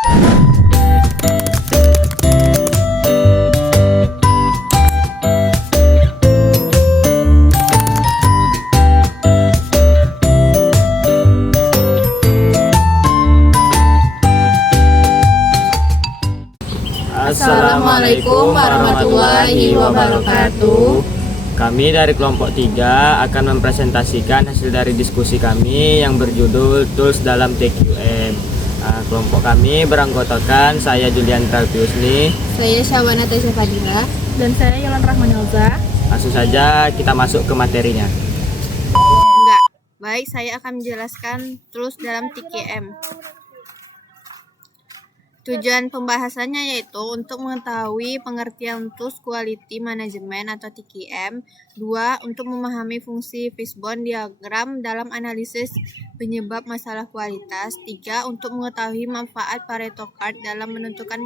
Assalamualaikum warahmatullahi wabarakatuh. Kami dari kelompok 3 akan mempresentasikan hasil dari diskusi kami yang berjudul Tools dalam TQM. Kelompok kami beranggotakan saya Julian Tralpiusni, Saya Syabana Tesya Fadila, dan saya Yolan Rahmanilza. Langsung saja kita masuk ke materinya. Enggak. Baik, saya akan menjelaskan tools dalam TQM. Tujuan pembahasannya yaitu untuk mengetahui pengertian tools quality management atau TQM. 2. Untuk memahami fungsi fishbone diagram dalam analisis penyebab masalah kualitas. 3. Untuk mengetahui manfaat Pareto Chart dalam menentukan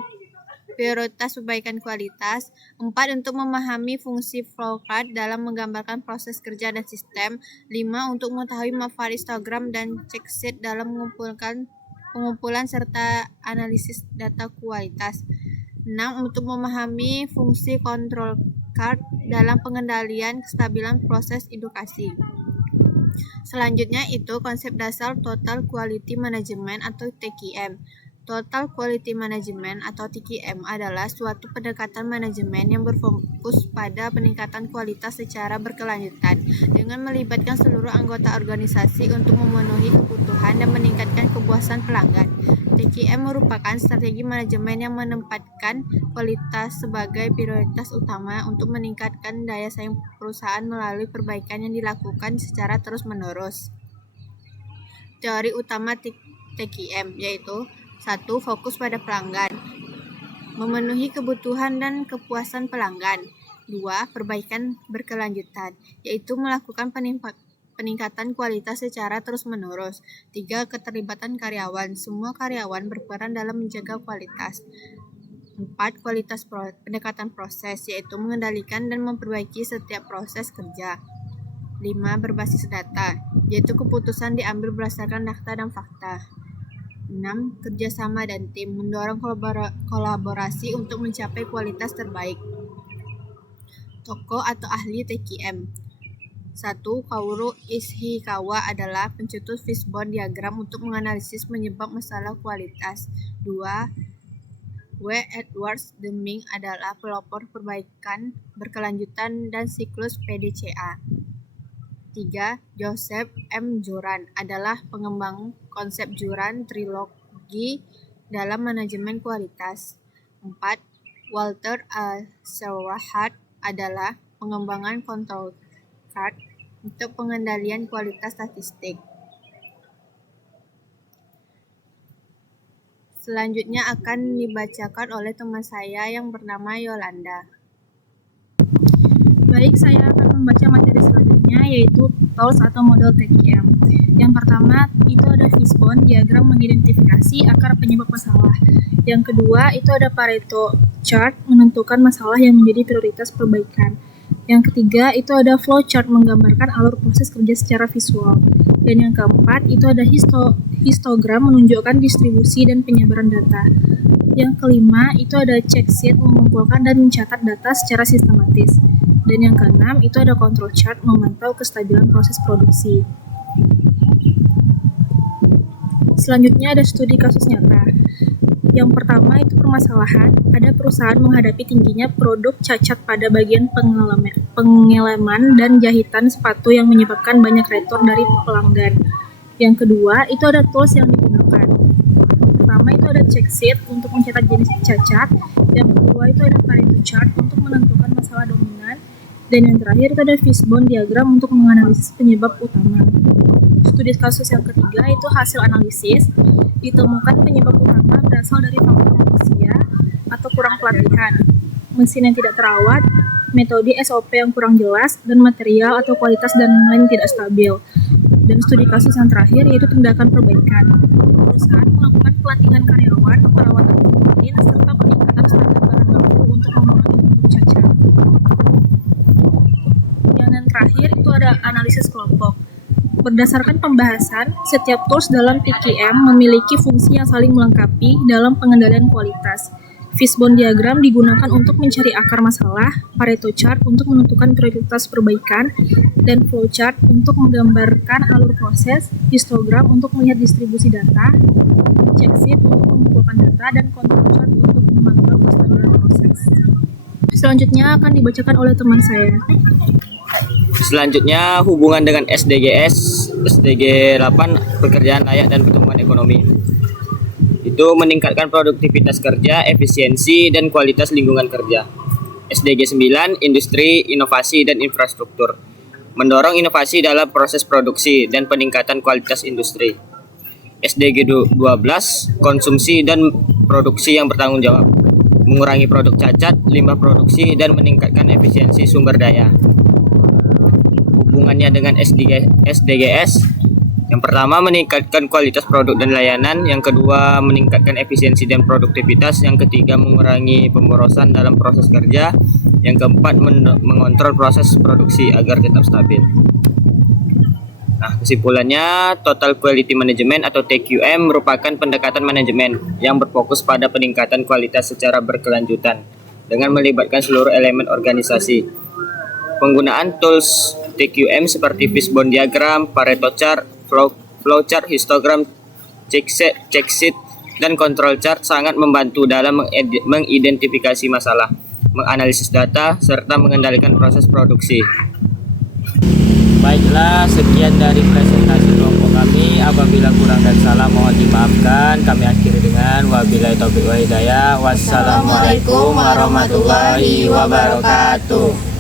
prioritas perbaikan kualitas. 4. Untuk memahami fungsi flow chart dalam menggambarkan proses kerja dan sistem. 5. Untuk mengetahui manfaat histogram dan check sheet dalam pengumpulan serta analisis data kualitas. 6. Untuk memahami fungsi control chart dalam pengendalian kestabilan proses edukasi. Selanjutnya itu konsep dasar Total Quality Management atau TQM. Total Quality Management atau TQM adalah suatu pendekatan manajemen yang berfokus pada peningkatan kualitas secara berkelanjutan dengan melibatkan seluruh anggota organisasi untuk memenuhi kebutuhan dan meningkatkan kepuasan pelanggan. TQM merupakan strategi manajemen yang menempatkan kualitas sebagai prioritas utama untuk meningkatkan daya saing perusahaan melalui perbaikan yang dilakukan secara terus-menerus. Teori utama TQM yaitu 1. Fokus pada pelanggan, memenuhi kebutuhan dan kepuasan pelanggan. 2. Perbaikan berkelanjutan, yaitu melakukan peningkatan kualitas secara terus-menerus. 3. Keterlibatan karyawan, semua karyawan berperan dalam menjaga kualitas. 4. Kualitas pendekatan proses, yaitu mengendalikan dan memperbaiki setiap proses kerja. 5. Berbasis data, yaitu keputusan diambil berdasarkan data dan fakta. 6. Kerjasama dan tim, mendorong kolaborasi untuk mencapai kualitas terbaik. Tokoh atau ahli TQM. 1. Kaoru Ishikawa adalah pencetus fishbone diagram untuk menganalisis penyebab masalah kualitas. 2. W. Edwards Deming adalah pelopor perbaikan berkelanjutan dan siklus PDCA. 3. Joseph M. Juran adalah pengembang konsep Juran trilogi dalam manajemen kualitas. 4. Walter A. Seward adalah pengembangan control chart untuk pengendalian kualitas statistik. Selanjutnya akan dibacakan oleh teman saya yang bernama Yolanda. Baik, saya akan membaca materi selanjutnya yaitu tools atau model TQM. Yang pertama itu ada fishbone diagram mengidentifikasi akar penyebab masalah. Yang kedua itu ada Pareto Chart menentukan masalah yang menjadi prioritas perbaikan. Yang ketiga itu ada flow chart menggambarkan alur proses kerja secara visual. Dan yang keempat itu ada histogram menunjukkan distribusi dan penyebaran data. Yang kelima itu ada check sheet mengumpulkan dan mencatat data secara sistematis. Dan yang keenam itu ada control chart memantau kestabilan proses produksi. Selanjutnya ada studi kasus nyata. Yang pertama itu permasalahan, ada perusahaan menghadapi tingginya produk cacat pada bagian pengeleman dan jahitan sepatu yang menyebabkan banyak retur dari pelanggan. Yang kedua itu ada tools yang digunakan. Pertama itu ada check sheet untuk mencatat jenis cacat. Yang kedua itu ada Pareto chart untuk menentukan masalah dominan. Dan yang terakhir itu ada fishbone diagram untuk menganalisis penyebab utama. Studi kasus yang ketiga itu hasil analisis. Ditemukan penyebab utama berasal dari faktor manusia atau kurang pelatihan, mesin yang tidak terawat, metode SOP yang kurang jelas, dan material atau kualitas dan lain tidak stabil. Dan studi kasus yang terakhir yaitu tindakan perbaikan. Perusahaan melakukan pelatihan karyawan, perawatan rutin, serta peningkatan standar bahan baku untuk mengurangi produk cacat. Yang terakhir itu ada analisis kelompok. Berdasarkan pembahasan, setiap tools dalam TQM memiliki fungsi yang saling melengkapi dalam pengendalian kualitas. Fishbone diagram digunakan untuk mencari akar masalah, Pareto chart untuk menentukan prioritas perbaikan, dan flowchart untuk menggambarkan alur proses, histogram untuk melihat distribusi data, checksheet untuk mengumpulkan data, dan control chart untuk memantau kestabilan proses. Selanjutnya akan dibacakan oleh teman saya. Selanjutnya hubungan dengan SDGs, SDG 8, pekerjaan layak dan pertumbuhan ekonomi. Itu meningkatkan produktivitas kerja, efisiensi, dan kualitas lingkungan kerja. SDG 9, industri, inovasi, dan infrastruktur. Mendorong inovasi dalam proses produksi dan peningkatan kualitas industri. SDG 12, konsumsi dan produksi yang bertanggung jawab. Mengurangi produk cacat, limbah produksi, dan meningkatkan efisiensi sumber daya. Hubungannya dengan SDGs, yang pertama meningkatkan kualitas produk dan layanan, yang kedua meningkatkan efisiensi dan produktivitas, yang ketiga mengurangi pemborosan dalam proses kerja, yang keempat mengontrol proses produksi agar tetap stabil. Nah, kesimpulannya, Total Quality Management atau TQM merupakan pendekatan manajemen yang berfokus pada peningkatan kualitas secara berkelanjutan dengan melibatkan seluruh elemen organisasi. Penggunaan tools TQM seperti Fishbone diagram, Pareto chart, flowchart, histogram, checksheet, dan control chart sangat membantu dalam mengidentifikasi masalah, menganalisis data, serta mengendalikan proses produksi. Baiklah, sekian dari presentasi kelompok kami. Apabila kurang dan salah mohon dimaafkan. Kami akhiri dengan wabillahi taufiq wal hidayah. Wassalamualaikum warahmatullahi wabarakatuh.